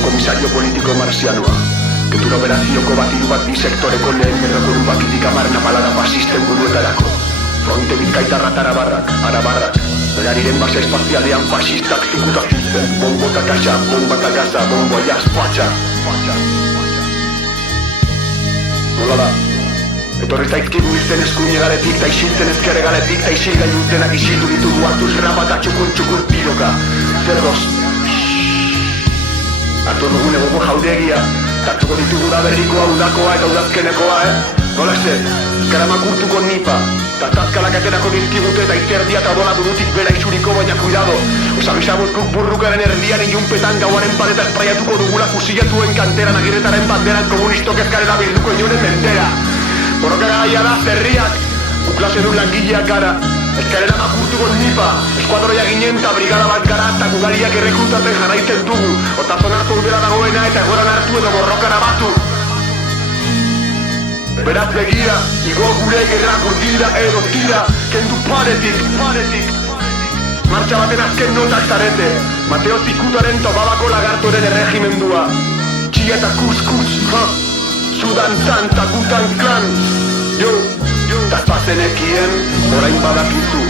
Komisario politiko marzianoa, getura operazioko batidu bat bi sektoreko lehen erroko du bakitik amarna balada fasisten buruetarako. Fronte bizkaitarra arabarrak, berariren base espazialean fasistak zikuta zizten. Bombo eta kasa, bomba eta gaza, bombo aiaz, patxa. Nola da? Etorri zaizkigu izten eskuine galetik, ta isiltzen ezkere galetik, ta isil gai dutenak isildu ditugu hartuz rapata txukun tiroka. Zerdoz. Artu dugun egoko jaudegia, tartuko ditugu da berrikoa, udakoa eta udazkenekoa, Nola ez, karamak urtuko nipa, tatazkalak aterako dizkigute eta izerdia eta dola durutik bera isuriko baina cuidado. Os avisamos guk burrukaren erdian ilunpetan gauaren pareta espraiatuko dugula fusilatuen kanteran agirretaren banderan komunistok ezkarela bilduko inoren mentera. Borroka garaia da zerriak, klase dun langileak gara. Eskarela makurtuko nipa, eskuadroia ginen eta brigada bat gara eta gugariak errekrutaten jarraitzen dugu. Otazon hartu udela dagoena eta egoran hartu edo borrokara batu. Beraz begira, igo gure gerrak urdira edo tira, kendu paretik. Martxa baten azken notak zarete, Mateo Zikutaren tobabako lagartoren erregimendua. Txia eta kuskus, Sudan zan eta gutan klan. Tazpazenekien, orain badakizu,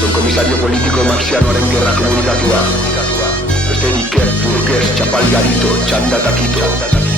Son komisario politiko marzianoaren gerra komunikatua. Besterik ez, burgez, txapal garito, txanda eta kito.